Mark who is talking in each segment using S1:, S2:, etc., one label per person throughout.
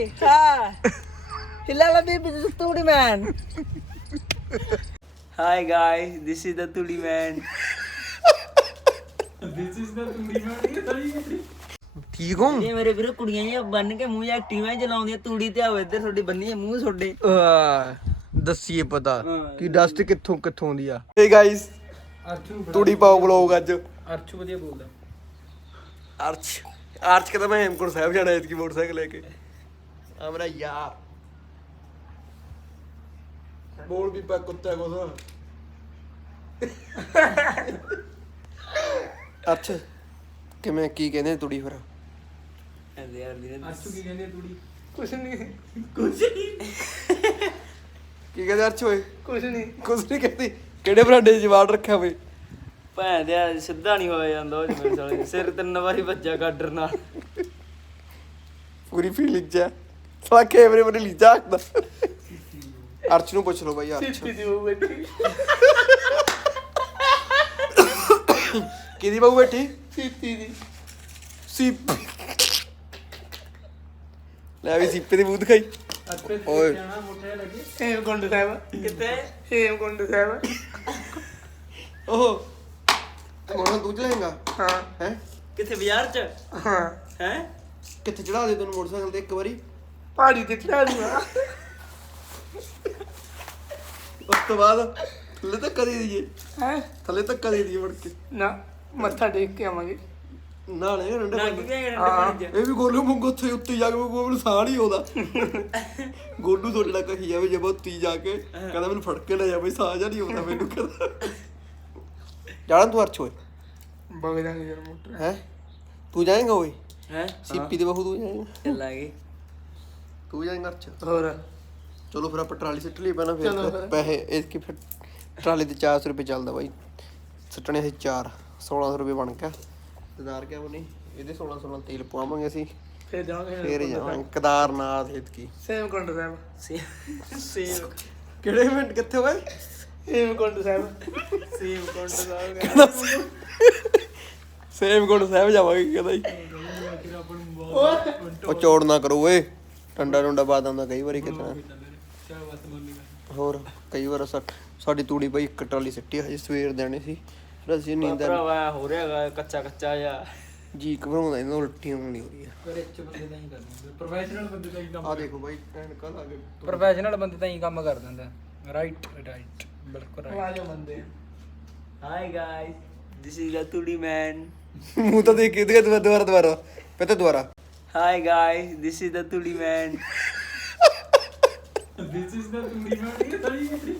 S1: Hilala baby, this is Tootie man.
S2: Hi guys, this is the Tuli man.
S3: ਠੀਕ ਹੋ
S2: ਇਹ ਮੇਰੇ ਵੀਰੇ ਕੁੜੀਆਂ ਜਿਹੀਆਂ ਬੰਨ ਕੇ ਮੂੰਹ ਜਾਂ ਟੀਵਾਂ ਚਲਾਉਂਦੀਆਂ ਤੂੜੀ ਤੇ ਆਵੇ ਇੱਧਰ ਤੁਹਾਡੀ ਬੰਨੀ ਮੂੰਹ ਤੁਹਾਡੇ
S3: ਦੱਸੀਏ ਪਤਾ ਕਿ ਡਸਟ ਕਿੱਥੋਂ ਕਿੱਥੋਂ ਦੀ ਆ ਹੇ ਗਾਇਸ ਤੂੜੀ ਪਾਓ ਬਲੌਗ ਅੱਜ
S1: ਅਰਸ਼ੂ ਵਧੀਆ ਬੋਲਦਾ।
S3: ਆਰਚ ਕਹਿੰਦਾ ਮੈਂ ਹੇਮਕੁੰਟ ਸਾਹਿਬ ਜਾਣਾ ਇਤਕੀ ਮੋਟਰਸਾਈਕਲ ਲੈ ਕੇ ਆ ਮੇਰਾ ਯਾਰ ਬੋਲ ਵੀ ਪਾ ਕੁੱਤਾ ਕੋਸਾ ਅੱਛਾ ਕਿਵੇਂ ਕੀ ਕਹਿੰਦੇ ਤੂੜੀ ਫਿਰ
S2: ਯਾਰ ਵੀਰੇ
S1: ਅਰਸ਼ੂ ਕੀ ਕਹਿੰਦੀ ਤੂੜੀ?
S2: ਕੁਛ ਨਹੀਂ
S3: ਕੀ ਕਹਿੰਦੇ ਅਰਚ ਓਏ
S1: ਕੁਛ ਨਹੀਂ।
S3: ਕੁਝ ਨਹੀਂ ਕਹਿੰਦੀ ਕਿਹੜੇ ਬਰਾਂਡੇ 'ਚ ਜਵਾੜ ਰੱਖਿਆ ਵੇ
S2: ਭੈਣ ਦੇ ਸਿੱਧਾ ਨਹੀਂ ਹੋਇਆ ਜਾਂਦਾ ਉਹ ਮੇਰੇ ਸਾਲੇ ਸਿਰ 3 ਵਾਰੀ ਵੱਜਾ ਗਾਡਰ ਨਾਲ
S3: ਪੂਰੀ ਫੀਲਿੰਗ 'ਚ ਸਾਲਾ ਕੈਮਰੇ ਮਰੇ ਲਈ ਝਾਕਦਾ ਅਰਚ ਨੂੰ ਪੁੱਛ ਲਓ ਬਾਈ ਅਰਚ
S1: ਦੀ ਉਹ ਬੈਠੀ
S3: ਕਿਹਦੀ ਬਾਹੂ ਬੈਠੀ
S1: ਸੀਤੀ ਦੀ।
S3: ਸੀਪ ਲੈ ਵੀ ਸੀਪੇ ਦੀ ਬੂਤ ਖਾਈ ਓਏ
S1: ਹੇਮਕੁੰਟ ਸਾਹਿਬ
S2: ਕਿੱਥੇ
S1: ਹੇਮਕੁੰਟ ਸਾਹਿਬ।
S3: ਓਹ ਮੋਹਨ ਤੂੰ ਚਲਾਏਗਾ
S1: ਹਾਂ
S3: ਹੈ
S2: ਕਿੱਥੇ ਬਾਜ਼ਾਰ ਚ
S1: ਹਾਂ
S2: ਹੈ
S3: ਕਿੱਥੇ ਚੜਾ ਦੇ ਤੈਨੂੰ ਮੋਟਰਸਾਈਕਲ ਤੇ ਇੱਕ ਵਾਰੀ
S1: ਪਹਾੜੀ ਤੇ ਚੜਾ ਦੂੰਗਾ।
S3: ਉਸ ਤੋਂ ਬਾਅਦ ਥੱਲੇ ਧੱਕਾ ਦੇ ਦਈਏ
S1: ਹੈ
S3: ਥੱਲੇ ਧੱਕਾ ਦੇ ਦਈਏ ਮੁੜ ਕੇ
S1: ਨਾ ਮੱਥਾ ਟੇਕ ਕੇ ਆਵਾਂਗੇ।
S3: ਨਾਲੇ ਰੰਡੇ
S2: ਲੱਗ
S3: ਬੰਦ।
S2: ਗਿਆ ਗਰੰਟੀ
S3: ਇਹ ਵੀ ਗੋਲੂ ਮੰਗੋ ਉੱਥੇ ਉੱਤੇ ਜਾ ਕੇ ਮੈਨੂੰ ਸਾਹ ਨਹੀਂ ਆਉਂਦਾ ਗੋਲੂ ਤੋਂ ਜਿਹੜਾ ਕਹੀ ਜਾਵੇ ਜੇ ਉੱਤੇ ਜਾ ਕੇ ਕਹਿੰਦਾ ਮੈਨੂੰ ਫੜ ਕੇ ਲੈ ਜਾ ਬਈ ਸਾਹ ਜਾ ਨਹੀਂ ਆਉਂਦਾ ਮੈਨੂੰ ਕਹਿੰਦਾ ਜਾਣਾ ਤੂੰ ਅਰਚ ਓਏ
S1: ਬਗ ਜਾਾਂਗੇ ਯਾਰ ਮੋਟਰ।
S3: ਹੈ ਤੂੰ ਜਾਏਂਗਾ ਓਏ
S2: ਹੈ
S3: ਸੀਪੀ ਦੇ ਬਹੂ ਤੂੰ ਜਾਏਂਗਾ
S2: ਚੱਲਾਂਗੇ
S3: ਤੂੰ ਜਾਏਂਗਾ ਅਰਚ
S1: ਹੋਰ
S3: ਚਲੋ ਫਿਰ ਆਪਾਂ ਟਰਾਲੀ ਸਿੱਟ ਲਈ ਪਹਿਲਾਂ
S1: ਚਲੋ
S3: ਫਿਰ
S1: ਫਿਰ।
S3: ਪੈਸੇ ਇਸकी ਫਿਰ ਟਰਾਲੀ ਤੇ 400 ਰੁਪਏ ਚੱਲਦਾ ਬਾਈ ਸਿੱਟਣੇ ਸੀ 1600 ਰੁਪਏ ਬਣ ਗਿਆ ਸਰਦਾਰ ਕਿਆ ਬਣੀ ਇਹਦੇ 16 ਤੇਲ ਪਵਾਵਾਂਗੇ ਅਸੀਂ
S1: ਫੇਰ ਜਾਵਾਂਗੇ
S3: ਫੇਰ ਜਾਵਾਂਗੇ ਕੇਦਾਰਨਾਥ ਇਤਕੀ
S1: ਹੇਮਕੁੰਟ ਸਾਹਿਬ।
S2: ਸੇਮ
S3: ਕਿਹੜੇ ਮਿੰਟ ਕਿੱਥੇ ਹੋਏ
S1: ਹੇਮਕੁੰਟ ਸਾਹਿਬ।
S2: ਸੇਮ ਕੰਟ ਸਾਹਿਬ
S3: ਸੇਮ ਗੁੰਡ ਸਾਹਿਬ ਜਾਵਾਂਗੇ ਕਹਿੰਦਾ ਜੀ ਉਹ ਚੌੜ ਨਾ ਕਰੋ ਓਏ ਟੰਡਾ ਟੁੰਡਾ ਬਾਦ ਆਉਂਦਾ ਕਈ ਵਾਰੀ ਕਿਤਨਾ ਹੋਰ ਕਈ ਵਾਰ ਸਾਡੀ ਤੂੜੀ ਬਾਈ ਇੱਕ ਟਰਾਲੀ ਸਿੱਟੀ ਹਜੇ ਸਵੇਰ ਦੇਣੇ ਸੀ ਫਿਰ ਅਸੀਂ ਨੀਂਦ
S2: ਭਰਾਵਾ ਹੋ ਰਿਹਾ ਕੱਚਾ ਕੱਚਾ ਜਿਹਾ
S3: ਜੀ ਘਬਰਾਉਂਦਾ ਇਹਨਾਂ ਉਲਟੀ ਆਉਣੀ ਹੋ ਰਹੀ ਆ
S1: ਰਿਚ ਬੰਦੇ ਤਾਂ ਹੀ ਕਰਦੇ ਪ੍ਰੋਫੈਸ਼ਨਲ ਬੰਦੇ ਤਾਂ ਹੀ ਕੰਮ
S3: ਆ ਦੇਖੋ ਬਾਈ ਟੈਨਕਾ ਲਾ ਕੇ
S1: ਪ੍ਰੋਫੈਸ਼ਨਲ ਬੰਦੇ ਤਾਂ ਹੀ ਕੰਮ ਕਰ ਦਿੰਦਾ। ਰਾਈਟ ਬਿਲਕੁਲ ਰਾਈਟ ਆਜੋ ਬੰਦੇ।
S2: Hi guys this is the Tuli man
S3: ਮੂੰਹ ਤਾਂ ਦੇਖ ਕੇ ਦੁਬਾਰਾ ਪਤਾ ਦੁਬਾਰਾ
S2: hi guys this is the Tuli man
S1: this is the Tuli man.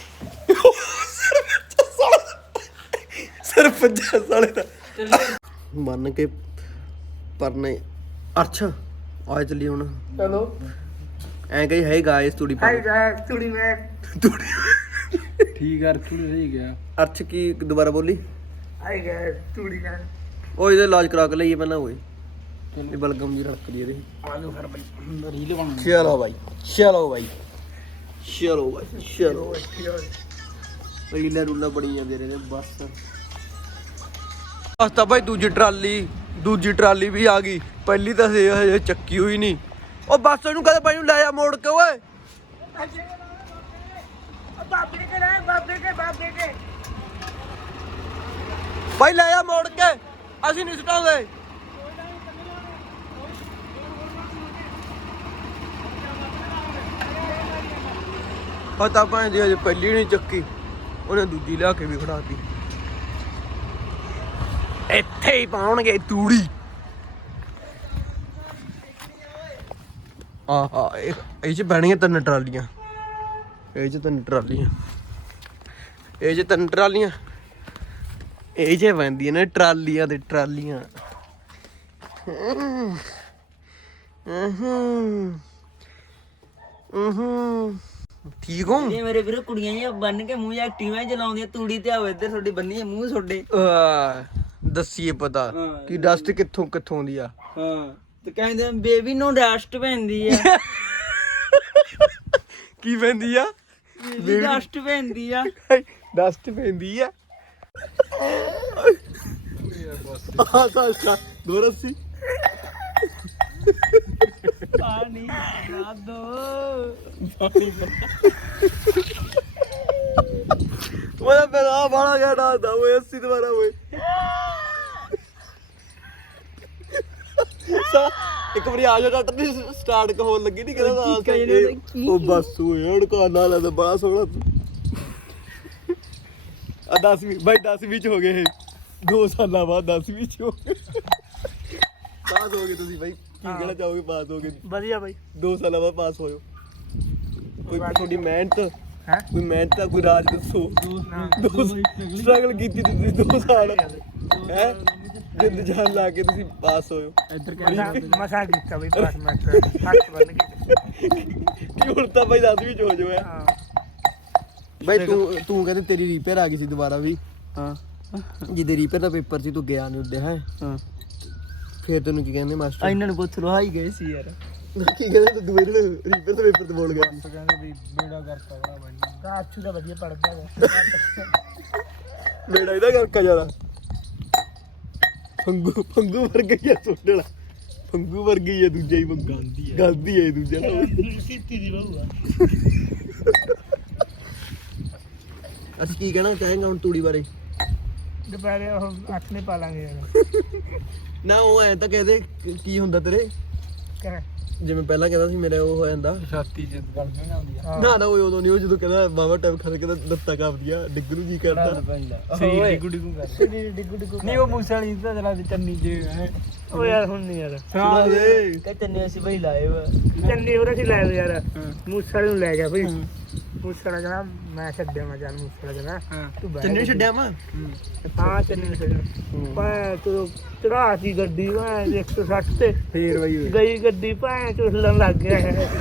S3: ਸਿਰ ਪੰਜਾ ਸਾਲੇ ਦਾ ਮੰਨ ਕੇ ਪਰਨੇ ਅੱਛਾ ਆ ਚੱਲੀ ਹੁਣ
S1: ਚਲੋ
S3: ਐ ਕਹੀ ਹੈ ਗਾਇਸ ਤੂੜੀ ਪਾ
S1: ਹਾਈ ਗਾਇਸ ਟੂੜੀ ਮੈਨ। ਠੀਕ ਆ ਤੂੜੀ ਸਹੀ ਗਿਆ।
S3: ਅਰਚ ਕੀ ਦੁਬਾਰਾ ਬੋਲੀ
S1: ਹਾਈ ਗਾਇਸ ਟੂੜੀ ਮੈਨ।
S3: ਉਹ ਇਹਦਾ ਇਲਾਜ ਕਰਾ ਕੇ ਲਈਏ ਪਹਿਲਾਂ ਓਏ ਇਹ ਬਲਗਮ ਜੀ ਰੱਖ ਲਈ ਇਹਦੇ
S1: ਆਜੋ ਫਿਰ ਬਈ ਰੀਲ ਬਣ
S3: ਚਲੋ ਬਾਈ ਚਲੋ ਬਾਈ ਚਲੋ ਬਾਈ ਚਲੋ ਰੀਲਾ ਰੂਲਾ ਬਣੀ ਜਾਂਦੇ ਰਹੇ ਨੇ ਬਸ ਬਸ ਤਾਂ ਬਾਈ ਦੂਜੀ ਟਰਾਲੀ ਵੀ ਆ ਗਈ ਪਹਿਲੀ ਤਾਂ ਹਜੇ ਚੱਕੀ ਹੋਈ ਨਹੀਂ ਉਹ ਬੱਸ ਨੂੰ ਕਦੇ ਬਾਈ ਨੂੰ ਲੈ ਜਾ ਮੋੜ ਕੇ ਓਏ ਬਾਈ ਲੈ ਜਾ ਮੋੜ ਕੇ ਅਸੀਂ ਨਹੀਂ ਸਟਾਉਂਦੇ ਪਤਾ ਭਾਂ ਜੀ ਅਜੇ ਪਹਿਲੀ ਨਹੀਂ ਚੱਕੀ ਉਹਨੇ ਦੂਜੀ ਲਿਆ ਕੇ ਵੀ ਖੜਾਤੀ ਇੱਥੇ ਹੀ ਪਾਉਣਗੇ ਤੂੜੀ ਆਹ ਇਹ ਚ ਬਹਿਣੀਆਂ 3 ਟਰਾਲੀਆਂ ਇਹ ਚ 3 ਟਰਾਲੀਆਂ ਇਹ ਚ ਬੰਦੀਆਂ ਨੇ ਟਰਾਲੀਆਂ ਤੇ ਟਰਾਲੀਆਂ ਠੀਕ ਹੋ
S2: ਇਹ ਮੇਰੇ ਵੀਰੇ ਕੁੜੀਆਂ ਜਿਹੀਆਂ ਬੰਨ ਕੇ ਮੂੰਹ ਜਾਂ ਟੀਵਾਂ ਚਲਾਉਂਦੀਆਂ ਤੂੜੀ ਤੇ ਆਵੇ ਇੱਧਰ ਤੁਹਾਡੀ ਬੰਨੀ ਮੂੰਹ ਤੁਹਾਡੇ
S3: ਦੱਸੀਏ ਪਤਾ ਕਿ ਡਸਟ ਕਿੱਥੋਂ ਕਿੱਥੋਂ ਦੀ ਆ
S2: ਹਾਂ ਤੇ ਕਹਿੰਦੇ ਬੇਬੀ ਨੂੰ ਡਸਟ ਪੈਂਦੀ ਆ
S3: ਕੀ ਪੈਂਦੀ ਆ
S2: ਬੇਬੀ ਡਸਟ ਪੈਂਦੀ ਆ
S3: ਡਸਟ ਪੈਂਦੀ ਆ ਆ ਤਾਂ 280
S2: ਪਾਣੀ ਲਾ ਦੋ
S3: ਉਹਦਾ ਮੇਰਾ ਬਾਲਾ ਗਿਆ ਡਾਂਦਾ ਓਏ 80 ਦੁਬਾਰਾ ਓਏ ਇੱਕ ਵਾਰੀ ਆ ਜਾ ਡਾਕਟਰ ਦੀ ਸਟਾਰਟ ਹੋਣ ਲੱਗੀ ਨਹੀਂ ਕਹਿੰਦਾ ਉਹ ਬਸ ਓਏ ਅੜਕਾ ਨਾਲ ਤਾਂ ਬੜਾ ਸੋਹਣਾ ਤੂੰ ਆ 10ਵੀਂ ਬਾਈ 10ਵੀਂ ਚ ਹੋ ਗਏ ਇਹ 2 ਸਾਲਾਂ ਬਾਅਦ 10ਵੀਂ ਚ ਹੋ ਗਏ ਪਾਸ ਹੋ ਗਏ ਤੁਸੀਂ ਬਾਈ ਕੀ ਕਹਿਣਾ ਚਾਹੋਗੇ ਪਾਸ ਹੋ ਗਏ
S2: ਵਧੀਆ ਬਾਈ
S3: 2 ਸਾਲਾਂ ਬਾਅਦ ਪਾਸ ਹੋਇਓ ਕੋਈ ਤੁਹਾਡੀ ਮਿਹਨਤ ਕੋਈ ਮਿਹਨਤ ਦਾ ਕੋਈ ਰਾਜ ਦੱਸੋ ਸਟਰਗਲ ਕੀਤੀ ਤੁਸੀਂ 2 ਸਾਲ ਹੈ ਜਿੰਦ ਜਾਨ ਲਾ ਕੇ ਤੁਸੀਂ ਪਾਸ ਹੋਇਓ
S2: ਇੱਧਰ ਕਹਿੰਦਾ ਮਸਾ ਕੀਤਾ ਬਈ ਪਾਸ ਮੈਂ ਹੱਥ ਬੰਨ ਕੇ
S3: ਕੀ ਹੁਣ ਤਾਂ ਬਾਈ 10ਵੀਂ ਚ ਹੋ ਜਾਓ ਹਾਂ ਬਾਈ ਤੂੰ ਕਹਿੰਦੇ ਤੇਰੀ ਰੀਪੇਅਰ ਆ ਗਈ ਸੀ ਦੁਬਾਰਾ ਵੀ
S2: ਹਾਂ
S3: ਜਿਹਦੇ ਰੀਪੇਅਰ ਦਾ ਪੇਪਰ ਸੀ ਤੂੰ ਗਿਆ ਨਹੀਂ ਉੱਡੇ ਹੈ
S2: ਹਾਂ
S3: ਫੇਰ ਤੈਨੂੰ ਕੀ ਕਹਿੰਦੇ ਮਾਸਟਰ
S2: ਇਹਨਾਂ ਨੂੰ ਪੁੱਛ ਲੋ ਹਾਈ ਗਏ ਸੀ ਯਾਰ
S3: ਕੀ ਕਹਿੰਦੇ ਤੂੰ ਦੂਏ ਦਿਨ ਰੀਪੇਅਰ ਦੇ ਪੇਪਰ ਤੇ ਬੋਲ ਗਿਆ
S1: ਕਹਿੰਦੇ ਵੀ ਬੇੜਾ ਕਰਤਾ ਬੜਾ ਬਣੀ
S2: ਕਾਚੂ ਦਾ ਵਧੀਆ ਪੜਦਾ ਹੈ
S3: ਮੇਰਾ ਇਹਦਾ ਕਰਕੇ ਜ਼ਿਆਦਾ ਫੰਗੂ ਵਰਗਾ ਹੀ ਆ ਸੋਡਲਾ ਫੰਗੂ ਵਰਗੀ ਆ ਦੂਜਾ ਹੀ ਗਾਂਧੀ ਹੈ ਦੂਜਾ
S2: ਸਿੱਤੀ ਦੀ ਬਹੂ ਆ
S3: ਅਸੀਂ ਕੀ ਕਹਿਣਾ ਚਾਹਾਂਗਾ ਹੁਣ ਤੂੜੀ ਬਾਰੇ
S2: ਦੁਪਹਿਰੇ ਉਹ ਹੱਥ ਨਹੀਂ ਪਾ ਲਾਂਗੇ ਯਾਰ
S3: ਨਾ ਉਹ ਐ ਤਾਂ ਕਹਦੇ ਕੀ ਹੁੰਦਾ ਤੇਰੇ
S2: ਕਹਿ
S3: ਜਿਵੇਂ ਪਹਿਲਾਂ ਕਹਿੰਦਾ ਸੀ ਮੇਰੇ ਉਹ ਹੋ ਜਾਂਦਾ
S1: ਛਾਤੀ ਚ ਗੱਲ ਨਹੀਂ ਆਉਂਦੀ
S3: ਨਾ ਉਹ ਉਦੋਂ ਨਹੀਂ ਉਹ ਜਦੋਂ ਕਹਿੰਦਾ ਬਾਬਾ ਟਾਈਮ ਖੜ ਕੇ ਲੱਤਾਂ ਕਾਪਦੀਆਂ ਡਿੱਗ ਨੂੰ ਜੀ ਕਰਦਾ
S1: ਸਰੀਰ ਡਿੱਗੂ ਡਿੱਗੂ ਕਰ
S2: ਡਿੱਗੂ
S1: ਨਹੀਂ ਉਹ ਮੂਸੇ ਵਾਲੀ ਤਾਂ ਚਲਾ ਚੰਨੀ ਜੇ ਹੈ
S2: ਉਹ ਯਾਰ ਹੁਣ ਨਹੀਂ ਯਾਰ
S3: ਸੁਣਾ ਦੇ
S2: ਕਹ ਚੰਨੀ ਅਸੀਂ ਬਈ ਲਾਏ ਵਾ ਚੰਨੀ ਉਹਦਾ ਸੀ ਲਾਏ ਯਾਰ ਮੂਸਾ ਨੂੰ ਲੈ ਗਿਆ ਬਈ ਮੂਸਾ ਦਾ ਕਹਿੰਦਾ ਮੈਂ ਛੱਡਿਆ ਮੈਂ ਜਾਨ ਮੂਸਾ ਦਾ ਕਹਿੰਦਾ ਤੂੰ ਬੈਠ
S3: ਚੰਨੀ ਛੱਡਿਆ ਮੈਂ
S2: ਹਾਂ ਚੰਨੀ ਨੂੰ ਛੱਡਿਆ ਪੈ ਤੂੰ ਚੜਾਤੀ ਗੱਡੀ ਮੈਂ 160 ਤੇ
S3: ਫੇਰ ਬਈ
S2: ਗਈ ਗੱਡੀ ਭੈਂ ਚੁੱਲਣ ਲੱਗ ਗਿਆ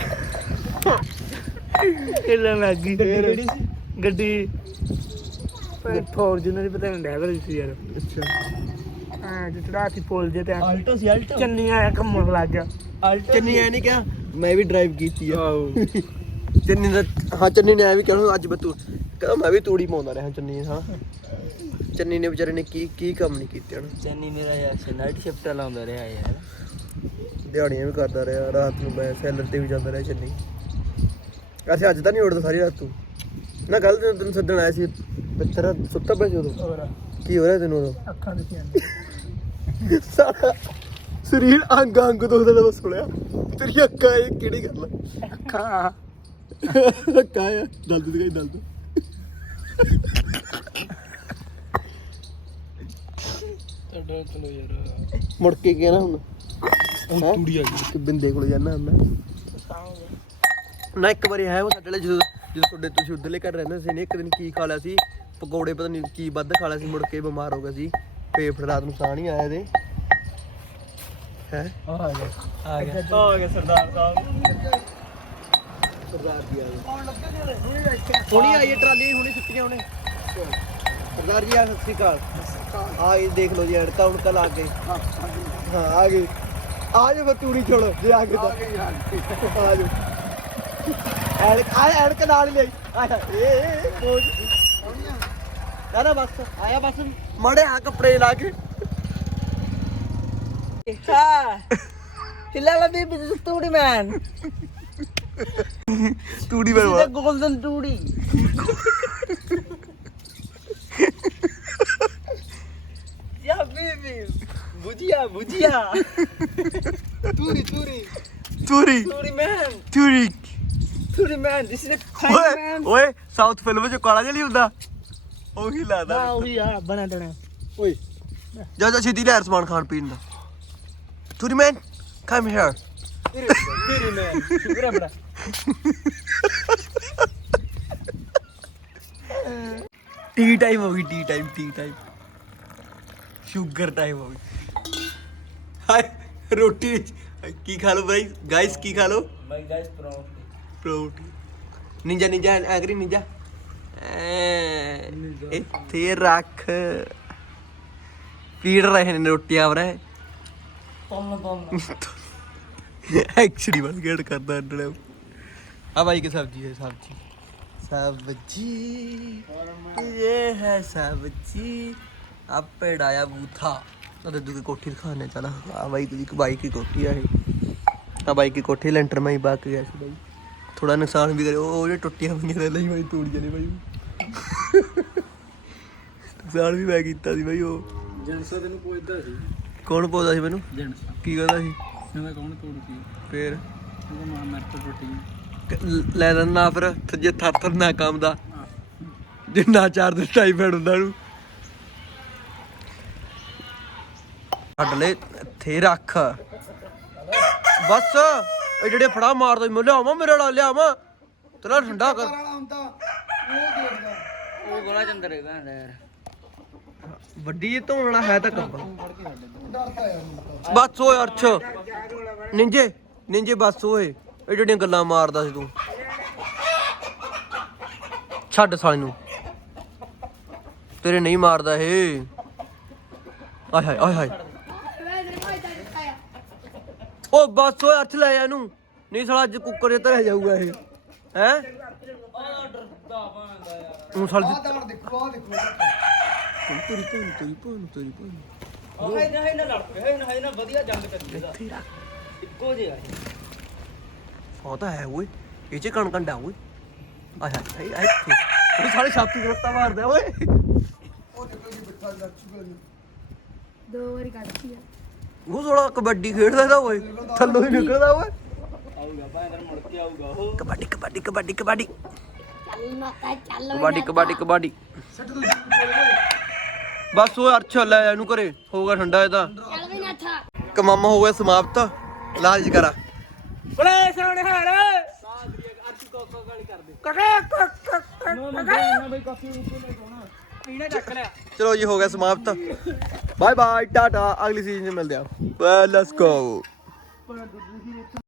S2: ਹਿੱਲਣ ਲੱਗ ਗਈ
S3: ਕਿਹੜੀ ਸੀ
S2: ਗੱਡੀ ਫੋਰਜੂਨਰ ਦੀ ਪਤਾ ਨਹੀਂ ਡਰਾਈਵਰ ਸੀ ਯਾਰ
S3: ਅੱਛਾ
S2: ਹਾਂ ਜੇ ਚੜਾਤੀ ਪੁੱਲ ਜੇ ਤੇ
S3: ਆਲਟੋ ਸੀ ਆਲਟੋ
S2: ਚੰਨੀ ਆਇਆ ਕੰਮਣ ਲੱਗ ਗਿਆ
S3: ਚੰਨੀ ਐ ਨਹੀਂ ਕਿਹਾ ਮੈਂ ਵੀ ਡਰਾਈਵ ਕੀਤੀ ਆ ਚੰਨੀ ਦਾ ਹਾਂ ਚੰਨੀ ਨੇ ਐ ਵੀ ਕਿਹਾ ਅੱਜ ਮੈਂ ਤੂੰ ਕਹਿੰਦਾ ਮੈਂ ਵੀ ਤੂੜੀ ਪਾਉਂਦਾ ਰਿਹਾ ਚੰਨੀ ਹਾਂ ਚੰਨੀ ਨੇ ਵਿਚਾਰੇ ਨੇ ਕੀ ਕੰਮ ਨਹੀਂ ਕੀਤੇ ਹਨ
S2: ਚੰਨੀ ਮੇਰਾ ਯਾਰ ਨਾਈਟ ਸ਼ਿਫਟ ਲਾਉਂਦਾ ਰਿਹਾ ਯਾਰ
S3: ਦਿਹਾੜੀਆਂ ਵੀ ਕਰਦਾ ਰਿਹਾ ਰਾਤ ਨੂੰ ਮੈਂ ਸੈਲਰ ਤੇ ਵੀ ਜਾਂਦਾ ਰਿਹਾ ਚੰਨੀ ਅਸੀਂ ਅੱਜ ਤਾਂ ਨਹੀਂ ਉੱਡਦਾ ਸਾਰੀ ਰਾਤ ਤੂੰ ਨਾ ਕੱਲ ਤੈਨੂੰ ਸੱਦਣ ਆਇਆ ਸੀ ਤੇਰਾ ਸੁੱਤਾ ਪਿਆ ਸੀ ਉਦੋਂ ਕੀ ਹੋ ਰਿਹਾ ਤੈਨੂੰ ਉਦੋਂ
S2: ਅੱਖਾਂ ਦੇ
S3: ਸਾਰਾ ਸਰੀਰ ਅੰਗ ਦੁਖਦਾ ਤਾਂ ਬਸ ਸੁਣਿਆ ਤੇਰੀ ਅੱਖਾਂ ਇਹ ਕਿਹੜੀ ਗੱਲ ਆ
S2: ਅੱਖਾਂ
S3: ਅੱਖਾਂ ਆ ਦਲਦ ਦਿਖਾਈ ਦਲਦ
S1: ਚਲੋ ਯਾਰ
S3: ਮੁੜ ਕੇ ਗਿਆ ਨਾ ਹੁਣ
S1: ਉਹ ਤੂੜੀ ਆ ਗਈ
S3: ਕਿ ਬਿੰਦੇ ਕੋਲ ਜਾਣਾ ਹੁੰਦਾ ਨਾ ਇੱਕ ਵਾਰੀ ਹੈ ਉਹ ਸਾਡੇ ਲਈ ਜਦੋਂ ਤੁਹਾਡੇ ਤੁਸੀਂ ਉਧਰਲੇ ਘਰ ਰਹਿੰਦੇ ਸੀ ਨੇ ਇੱਕ ਦਿਨ ਕੀ ਖਾ ਲਿਆ ਸੀ ਪਕੌੜੇ ਪਤਾ ਨਹੀਂ ਕੀ ਵੱਧ ਖਾ ਲਿਆ ਸੀ ਮੁੜ ਕੇ ਬਿਮਾਰ ਹੋ ਗਿਆ ਸੀ ਫੇਫੜੇ ਰਾਤ ਨੂੰ ਸਾਹ ਨਹੀਂ ਆਇਆ ਇਹਦੇ ਹੈ
S1: ਆ ਗਿਆ
S2: ਆ ਗਿਆ ਸਰਦਾਰ ਸਾਹਿਬ
S3: ਸਰਦਾਰ ਜੀ ਆ ਗਏ ਹੁਣੀ ਆਈ ਹੈ ਟਰਾਲੀ ਹੁਣੀ ਛੁੱਟੀਆਂ ਹੁਣੇ ਸਰਦਾਰ ਜੀ ਆ ਸਤਿ ਸ਼੍ਰੀ ਅਕਾਲ ਆ ਇਹ ਦੇਖ ਲਓ ਜੀ ਅੜਕਾ ਉੜਕਾ ਲਾ ਕੇ ਹਾਂ ਆ ਗਏ ਆ ਜਾ ਫਿਰ ਤੂੜੀ ਛੋੜੋ ਜੇ ਆ ਗਏ ਤਾਂ ਆ ਜਾ ਐੜਕ ਨਾਲ ਲਈ ਆਇਆ ਏ ਪੋਜ ਨਾ ਬਸ ਆਇਆ ਬਸ ਮੜੇ ਆ ਕੱਪੜੇ ਲਾ ਕੇ
S2: ਹਾਂ ਹਿਲਾ ਬੀ ਤੂੜੀ ਮੈਨ
S3: ਤੂੜੀ ਬਰਵਾ
S2: ਗੋਲਡਨ ਤੂੜੀ ਯਾ ਬੀਬੀ ਬੁਝਿਆ ਤੂੜੀ ਮੈਨ ਦਿਸ ਇਜ਼ ਅ
S3: ਓਏ ਸਾਊਥ ਫਿਲਮ ਚ ਕਾਲਾ ਜਿਹਾ ਨਹੀਂ ਹੁੰਦਾ ਉਹੀ ਲੱਗਦਾ
S2: ਹਾਂ ਉਹੀ ਆ ਬਣਾ ਦੇਣਾ
S3: ਓਏ ਜਾ ਛੇਤੀ ਲੈ ਸਮਾਨ ਖਾਣ ਪੀਣ ਦਾ ਤੂੜੀ ਮੈਨ ਕਮ ਹੇਅਰ
S1: ਤੇਰੀ ਮੈਂ ਸ਼ੁਕਰ ਹੈ ਬੜਾ
S3: ਟੀ ਟਾਈਮ ਹੋ ਗਈ ਟੀ ਟਾਈਮ ਸ਼ੂਗਰ ਟਾਈਮ ਹੋ ਗਈ ਹਾਏ ਰੋਟੀ ਕੀ ਖਾ ਲੋ ਭਾਈ ਗਾਇਸ ਕੀ ਖਾ ਲੋ
S2: ਭਾਈ ਗਾਇਸ
S3: ਪ੍ਰੋਟੀ ਨਿੰਜਾ ਐਗਰੀ ਨਿੰਜਾ ਇੱਥੇ ਰੱਖ ਪੀੜ ਰਹੇ ਨੇ ਰੋਟੀਆਂ ਵਰੇ एक्चुअली बस गेट करता है अब भाई की सब्जी है सब्जी ये है सब्जी अब पेड़ाया बूथा तो दद्दू की कोठी दिखाने चला हाँ भाई तुझी बाई की कोठी है ਆ ਬਾਈ ਕੀ ਕੋਠੀ ਲੈਂਟਰ ਮੈਂ ਹੀ ਪਾ ਕੇ ਗਿਆ ਸੀ ਬਾਈ ਥੋੜਾ ਨੁਕਸਾਨ ਵੀ ਕਰੇ ਉਹ ਜਿਹੜੇ ਟੁੱਟੀਆਂ ਪਈਆਂ ਨੇ ਲਈ ਬਾਈ ਤੋੜੀਆਂ ਨੇ ਬਾਈ ਨੁਕਸਾਨ ਵੀ ਮੈਂ ਕੀਤਾ ਸੀ ਬਾਈ ਉਹ
S1: ਜਨਸਾ ਤੈਨੂੰ ਪੁੱਛਦਾ ਸੀ
S3: ਕੌਣ ਪੁੱਛਦਾ ਸੀ ਮੈਨੂੰ
S1: ਜਨਸਾ
S3: ਕੀ ਕਹਿੰਦਾ ਸੀ
S1: ਕਹਿੰਦਾ ਕੌਣ ਤੋੜ ਸੀ
S3: ਫੇਰ
S1: ਉਹਦਾ ਮਾਂ ਮੇਰੇ ਤੋਂ ਟੁੱਟੀ
S3: ਲੈ ਲੈਣਾ ਫਿਰ ਜੇ ਥਰ ਨਾ ਕੰਮ ਦਾ ਜਿੰਨਾ 4 ਦਿਨ ਟਾਈਫਾਈਡ ਹੁੰਦਾ ਨੂੰ ਛੱਡ ਲੈ ਇੱਥੇ ਰੱਖ ਬਸ ਇਹ ਜਿਹੜੇ ਫੜਾ ਮਾਰਦਾ ਮੈਂ ਲਿਆਵਾਂ ਮੇਰੇ ਨਾਲ ਲਿਆਵਾਂ ਤੇਰਾ ਠੰਡਾ ਕਰ
S1: ਉਹ ਗੋਲਾ ਚੰਦਰ ਹੈਗਾ ਯਾਰ
S3: ਵੱਡੀ ਜੀ ਧੋਣ ਵਾਲਾ ਹੈ ਤਾਂ ਕੰਮ ਬਸ ਓਏ ਅਰਛ ਨਿੰਜੇ ਬਸ ਓਏ ਇਹ ਜਿਹੜੀਆਂ ਗੱਲਾਂ ਮਾਰਦਾ ਸੀ ਤੂੰ ਛੱਡ ਸਾਲੇ ਨੂੰ ਤੇਰੇ ਨਹੀਂ ਮਾਰਦਾ ਇਹ ਆਏ ਹਾਏ ਉਹ ਬਸ ਓਏ ਅਰਛ ਲੈ ਜਾ ਇਹਨੂੰ ਨਹੀਂ ਸਾਲਾ ਅੱਜ ਕੁੱਕਰ ਤੇ ਧਰਿਆ ਜਾਊਗਾ ਇਹ ਹੈ ਹੁਣ ਸਾਲ ਤੇਰੀ
S1: ਉਹ ਇਹਨਾਂ ਲੜ ਪਿਆ ਇਹਨਾਂ ਵਧੀਆ ਜੰਗ ਕਰੀ ਇਹਦਾ ਇੱਕੋ ਜਿਹਾ
S3: ਉਹ ਤਾਂ ਹੈ ਓਏ ਇਹ ਚ ਕਣ ਕੰਡਾ ਓਏ ਆਏ ਉਹ ਸਾਰੇ ਛਾਤੀ ਗਰਤਾ ਮਾਰਦਾ ਓਏ ਉਹ ਦੇਖੋ ਜੀ ਬੱਚਾ ਲੱਛੂ
S4: ਦੋ ਵਾਰੀ ਕੱਢੀ ਆ
S3: ਉਹ ਥੋੜਾ ਕਬੱਡੀ ਖੇਡਦਾ ਇਹਦਾ ਓਏ ਥੱਲੋਂ ਹੀ ਨਿਕਲਦਾ ਓਏ
S1: ਆਊਗਾ ਭਾਵੇਂ ਮੁੜ ਕੇ ਆਊਗਾ ਉਹ
S3: ਕਬੱਡੀ
S4: ਚੱਲ ਨਾ
S3: ਕਬੱਡੀ ਬਸ ਓਏ ਅਰਛ ਲੈ ਇਹਨੂੰ ਘਰੇ ਹੋਊਗਾ ਠੰਡਾ ਇਹਦਾ
S4: ਚੱਲ ਵੀ ਨਾ ਥਾ
S3: ਕਮਾਮਾ ਹੋ ਗਿਆ ਸਮਾਪਤ ਲਾਜ ਕਰਾ
S2: ਬੜੇ ਸੋਹਣੇ ਹਾਰ
S1: ਅਰਸ਼ੀ ਕੋਕੋ ਗਾਲੀ ਕਰਦੇ ਨਾ ਬਈ ਕਾਫੀ ਉੱਪਰ ਨਹੀਂ ਹੋਣਾ ਪੀਣਾ ਚੱਕ ਲਿਆ
S3: ਚਲੋ ਜੀ ਹੋ ਗਿਆ ਸਮਾਪਤ ਬਾਏ ਬਾਏ ਟਾਟਾ ਅਗਲੀ ਸੀਜ਼ਨ 'ਚ ਮਿਲਦੇ ਆ ਲੈਟਸ ਗੋ